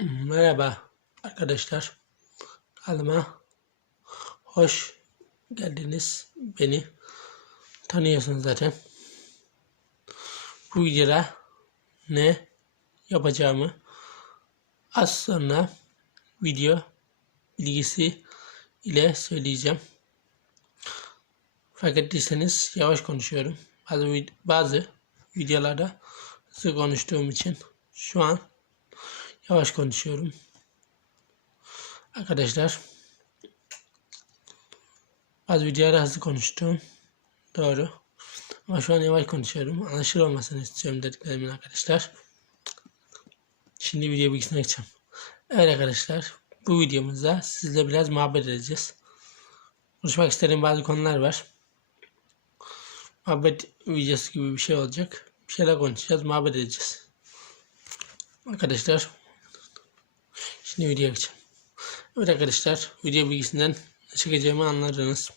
Merhaba arkadaşlar. Kanalıma hoş geldiniz. Beni tanıyorsunuz zaten. Bu videoda ne yapacağımı az sonra video bilgisi ile söyleyeceğim. Fark ettiyseniz yavaş konuşuyorum. Bazı, bazı videolarda hızlı konuştuğum için şu an Yavaş konuşuyorum. Arkadaşlar. Az videoda hızlı konuştum. Doğru. Ama şu an yavaş konuşuyorum. Anlaşılır olmasını istiyorum dediklerimin arkadaşlar. Şimdi video bilgisine geçeceğim. Evet arkadaşlar. Bu videomuzda sizle biraz muhabbet edeceğiz. Konuşmak istediğim bazı konular var. Muhabbet videosu gibi bir şey olacak. Bir şeyler konuşacağız, muhabbet edeceğiz. Arkadaşlar Şimdi videoya geçelim. Evet arkadaşlar video bilgisinden ne çekeceğimi anladınız.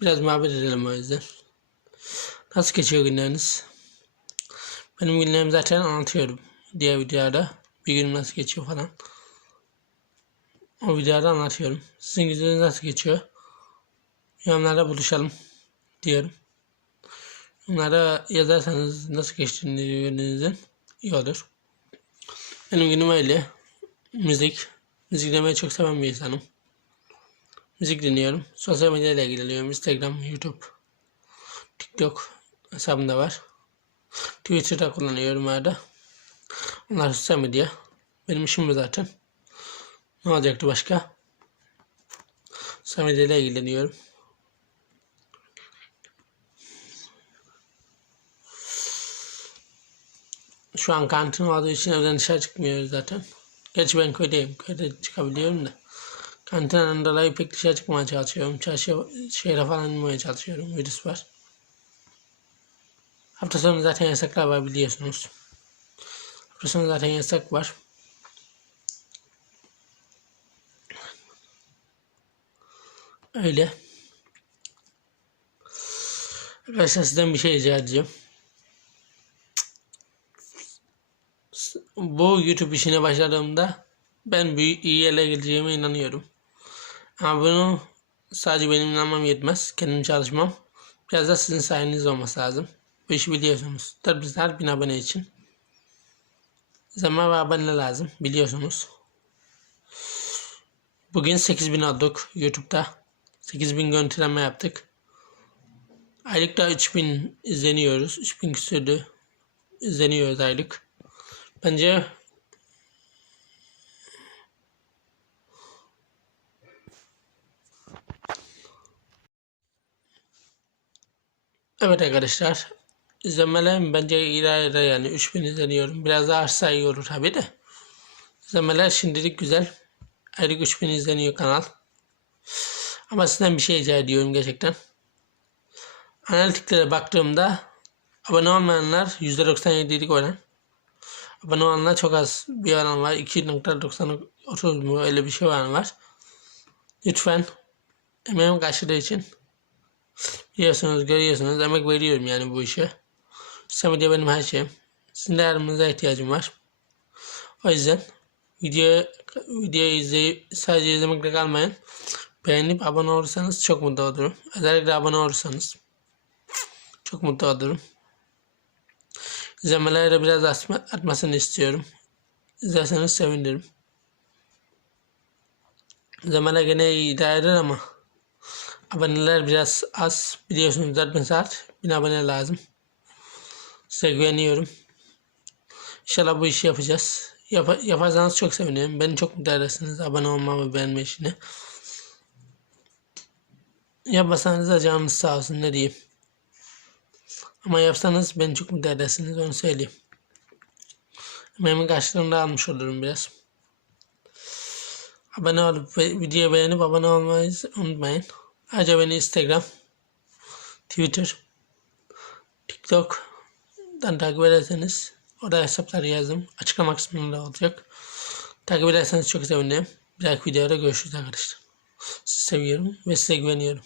Biraz muhabbet edelim o yüzden. Nasıl geçiyor günleriniz? Benim günlerimi zaten anlatıyorum. Diğer videoda bir gün nasıl geçiyor falan. O videoda anlatıyorum. Sizin günleriniz nasıl geçiyor? Yorumlarda buluşalım diyorum. Bunlara yazarsanız nasıl geçtiğini gününüzün iyi olur. Benim günüm öyle. Müzik. Müzik dinlemeyi çok seven bir insanım. Müzik dinliyorum. Sosyal medyayla ilgileniyorum. Instagram, YouTube, TikTok hesabımda var. Twitter'da kullanıyorum arada. Onlar sosyal medya. Benim işim bu zaten. Ne olacaktı başka? Sosyal medyayla ilgileniyorum. Şu an kantin olduğu için evden dışarı çıkmıyoruz zaten. Gerçi ben köydeyim. Köyde çıkabiliyorum da. Kantinden dolayı pek dışarı çıkmaya çalışıyorum. Çarşıya, şehre falan inmeye çalışıyorum. Virüs var. Hafta sonu zaten yasaklar var biliyorsunuz. Hafta sonu zaten yasak var. Öyle. Arkadaşlar sizden bir şey rica edeceğim. Bu YouTube işine başladığımda ben büyük iyi yere geleceğime inanıyorum. Ama bunu sadece benim inanmam yetmez. Kendim çalışmam. Biraz da sizin sayeniz olması lazım. Bu işi biliyorsunuz. 400 bin abone için. Zaman ve abone lazım. Biliyorsunuz. Bugün 8000 olduk YouTube'da. 8000 görüntüleme yaptık. Aylıkta 3000 izleniyoruz. 3000 küsürdü izleniyoruz aylık. Bence Evet arkadaşlar. İzlemelerim bence ileride yani 3000 izleniyorum. Biraz daha artsa iyi tabi de. İzlemeler şimdilik güzel. Aylık 3000 izleniyor kanal. Ama sizden bir şey rica ediyorum gerçekten. Analitiklere baktığımda abone olmayanlar %97'lik oran. Abone olanlar çok az bir oran var. 2.90 mu öyle bir şey oran var. Lütfen emeğim karşılığı için biliyorsunuz görüyorsunuz emek veriyorum yani bu işe. Sosyal benim her şeyim. Sizin yardımınıza ihtiyacım var. O yüzden video videoyu izleyip sadece izlemekle kalmayın. Beğenip abone olursanız çok mutlu olurum. Özellikle abone olursanız çok mutlu olurum. İzlemelere biraz atma, atmasını istiyorum. İzlerseniz sevinirim. İzlemeler gene idare eder ama aboneler biraz az. Biliyorsunuz 4000 saat 1000 abone lazım. Size güveniyorum. İnşallah bu işi yapacağız. Yap yaparsanız çok sevinirim. Beni çok mutlu edersiniz abone olmamı beğenme işini. Yapmasanız da canınız sağ olsun ne diyeyim. Ama yapsanız beni çok mutlu edersiniz onu söyleyeyim. Emeğimin karşılığını almış olurum biraz. Abone olup videoyu beğenip abone olmayı unutmayın. Ayrıca beni Instagram, Twitter, TikTok'dan takip ederseniz orada hesapları yazdım. Açıklama kısmında olacak. Takip ederseniz çok sevinirim. Bir dahaki videoda görüşürüz arkadaşlar. Sizi seviyorum ve size güveniyorum.